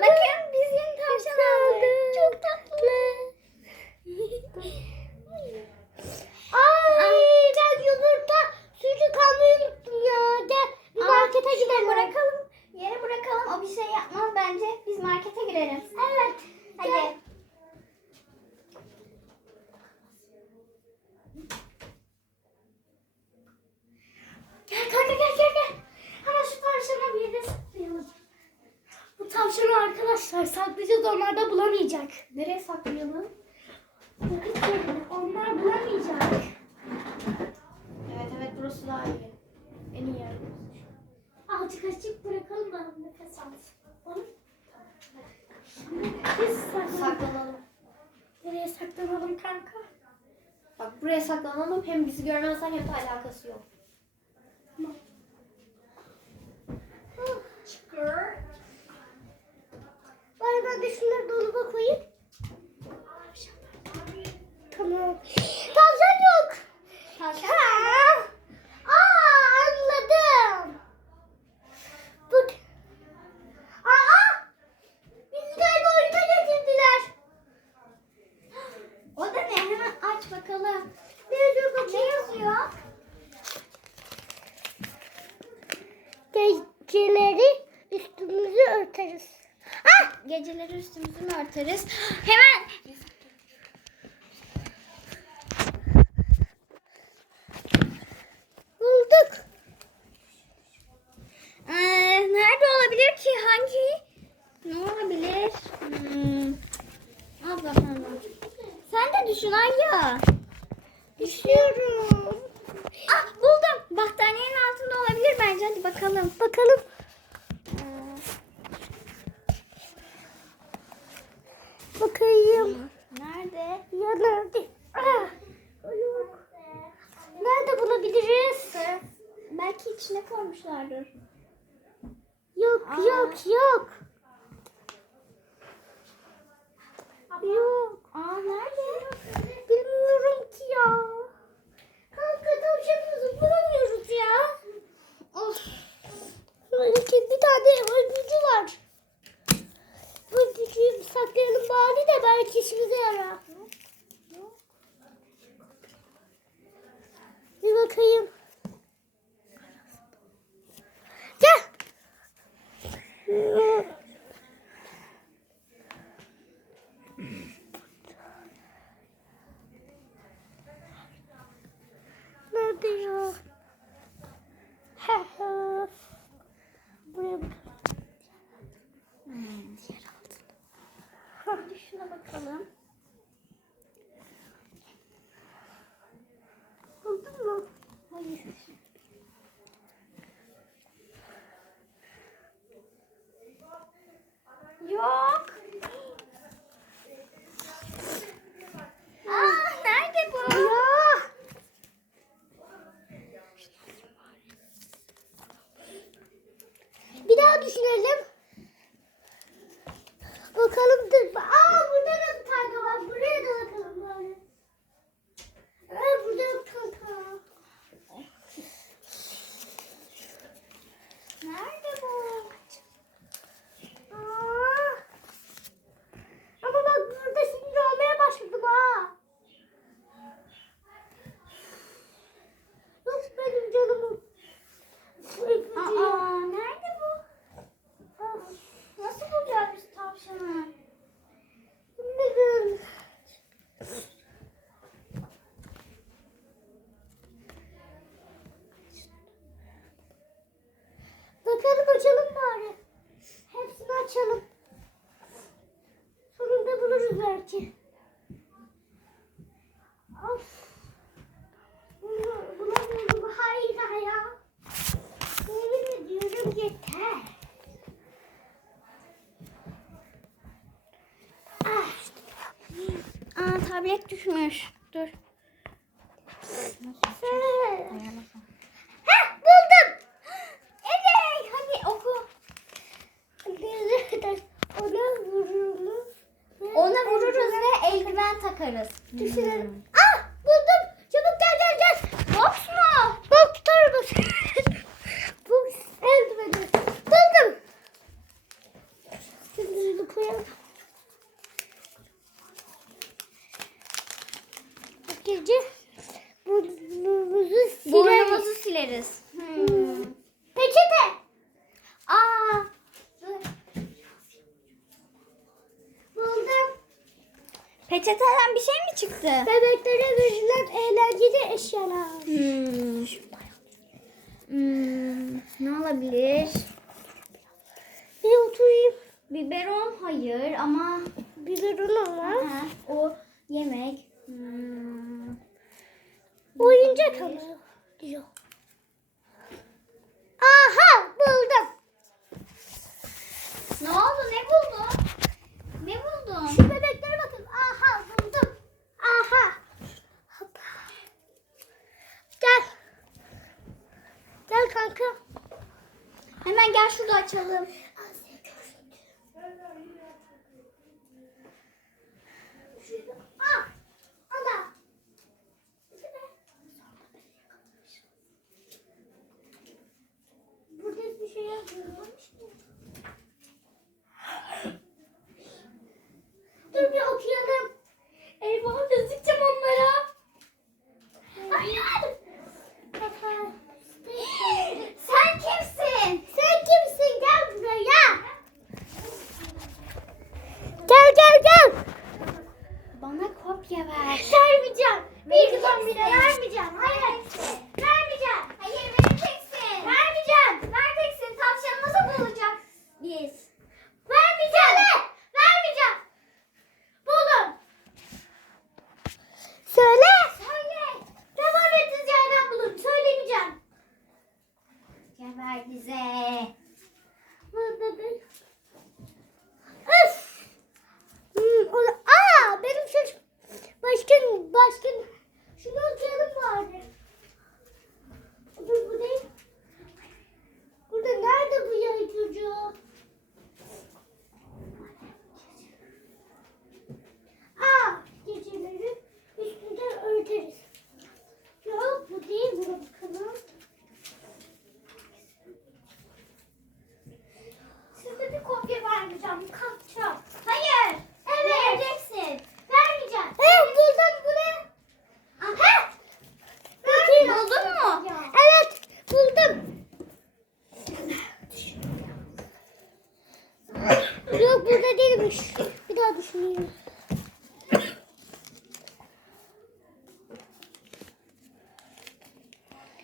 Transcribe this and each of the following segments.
Bánh. arkadaşlar saklayacağız onlar da bulamayacak. Nereye saklayalım? Sakız yerine onlar bulamayacak. Evet evet burası daha iyi. En iyi yer. Azıcık açık bırakalım da nefes alsın. Olur. Saklanalım. Nereye saklanalım kanka? Bak buraya saklanalım hem bizi görmezsen hem de alakası yok. Tamam. Çıkır. Bari ben de şunları dolaba koyayım. Tamam. Tavşan yok. Tavşan. It is. koymuşlardır. Yok Aa. yok yok. bakalım. Aa tablet düşmüş. Dur. ha buldum. Evet hadi oku. Ona vururuz. Ona vururuz ve eldiven takarız. Hmm. Düşünelim. Çıktı? Bebeklere verilen eğlenceli eşyalar. Hmm. Hmm, ne olabilir? Bir oturayım. Biberon hayır ama Biberon ama. ha, o yemek. Hmm. Oyuncak ama. Diyor. Aha buldum. Ne oldu? Ne buldun? Ne buldun? Şu bebeklere bakın. Aha. Gel. Gel kanka. Hemen gel şurada açalım. Burada bir şey yazılmamış mı? Dur bir okuyalım. Eyvah gözükeceğim onlara. Hayır. Sen kimsin? Sen kimsin? Gel buraya. Gel gel gel. Bana kopya ver. Vermeyeceğim. Bir Vereceksin. gram bile vermeyeceğim. Hayır. Vermeyeceğim. Hayır vereceksin. Vermeyeceğim. Vereceksin. Tavşanımızı bulacağız biz. Vermeyeceğim. Vermeyeceğim. Bulun. Söyle. Söyle. Devam ettiğiniz yerden bulun. Söylemeyeceğim. Geber bize. Burada da. Öf. Hmm, o- Aa benim çocuk. Başkan, başkan. Şunu okuyalım bari. Dur bu değil. Burada nerede bu yay çocuğu? Aa geceleri üstünden örteriz. Yok bu değil bu bakalım. Size bir kopya vermeyeceğim. Kalkacağım. Hayır. Evet. Vereceksin. Vermeyeceğim. Evet buldum bu ne? Aha. Bakayım. Buldun mu? Evet buldum. Yok burada değilmiş. Bir daha düşüneyim.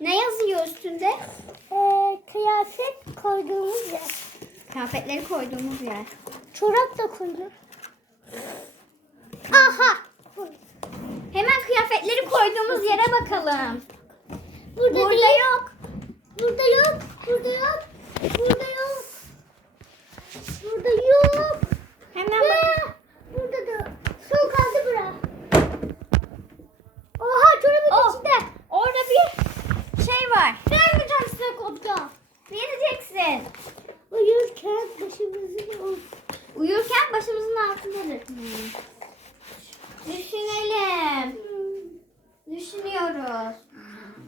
Ne yazıyor üstünde? Ee, kıyafet koyduğumuz yer. Kıyafetleri koyduğumuz yer. Çorap da koydum. Aha. Hemen kıyafetleri koyduğumuz yere bakalım. Burada, Burada değil. yok. Burada yok. Burada yok. Burada yok. Burada yok. Hemen Ve bak. burada da son kaldı bura. Oha çorabın Oh. içinde. Orada bir şey var. Vermeyeceğim size kopya. Vereceksin. Uyurken başımızı Uyurken başımızın altındadır. Hmm. Düşünelim. Düşünüyoruz.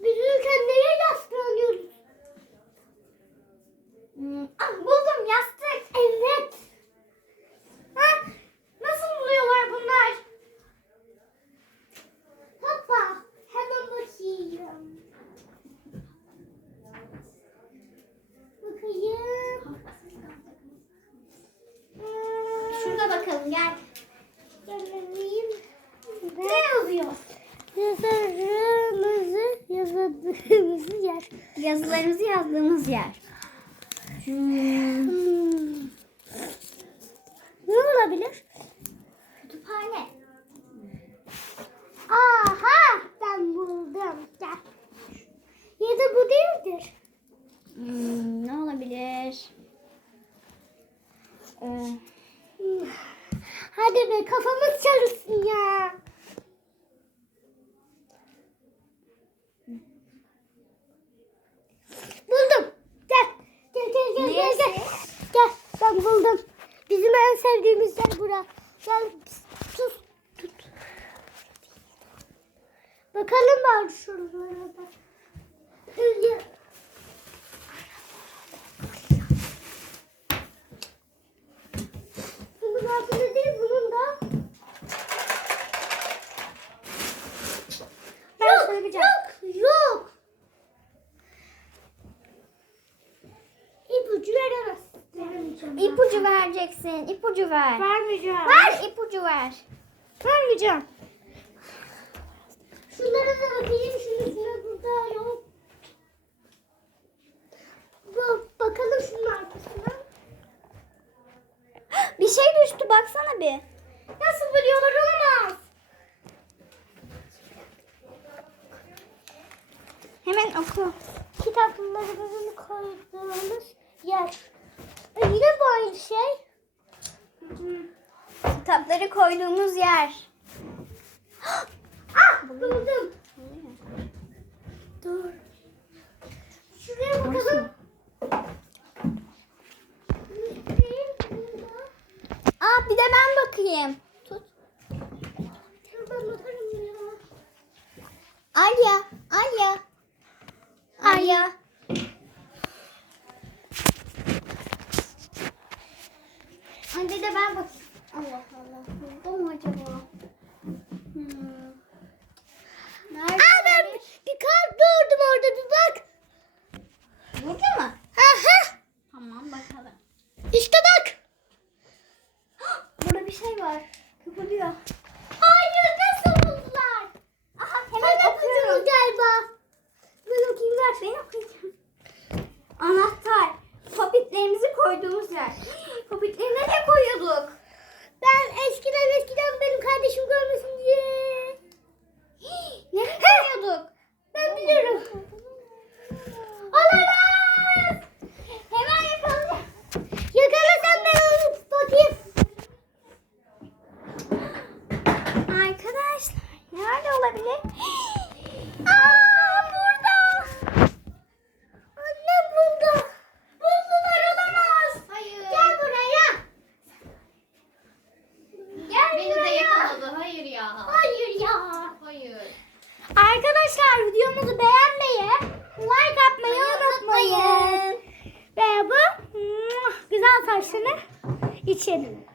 Biz uyurken neye yaslanıyoruz? Hmm. Ah buldum yastık. Evet. Ha? Nasıl buluyorlar bunlar? Hoppa. Hemen bakayım. Bakayım. Şurada bakalım gel. Görmeliyim. Ne yazıyor? Yazarımızı yazadığımız yer. Yazılarımızı yazdığımız yer. Hmm. Ne olabilir? Kütüphane. Aha ben buldum. Gel. Ya da bu değildir. Hmm, ne olabilir? Ee. Hadi be kafamız çalışsın ya. Buldum. Gel. Gel gel gel gel gel. Neresi? Gel ben buldum. Bizim en sevdiğimiz yer bura. Gel tut tut. Bakalım bari şuralara da. Ya. altında değil bunun da. Ben Yok, söyleyeceğim. Yok. Yok. İpucu veremez. Vermeyeceğim. İpucu vereceksin. İpucu ver. Vermeyeceğim. Ver ipucu ver. Vermeyeceğim. Şunlara da bakayım. Şunun üstüne burada yok. Bak, bakalım şunun arkasına. Bir şey düştü baksana bir. Nasıl buluyorlar olamaz. Hemen oku. Kitaplarımızı koyduğumuz yer. E, yine bu aynı şey. Kitapları koyduğumuz yer. Ah buldum. Dur. Şuraya bakalım. Aa bir de ben bakayım. Tut. Alya. Alya. Alya. Hadi de ben bakayım. Allah Allah. Burada mı acaba? Hmm. Nerede? Aa ben bir kart gördüm orada bir bak. Burada mı? Channel.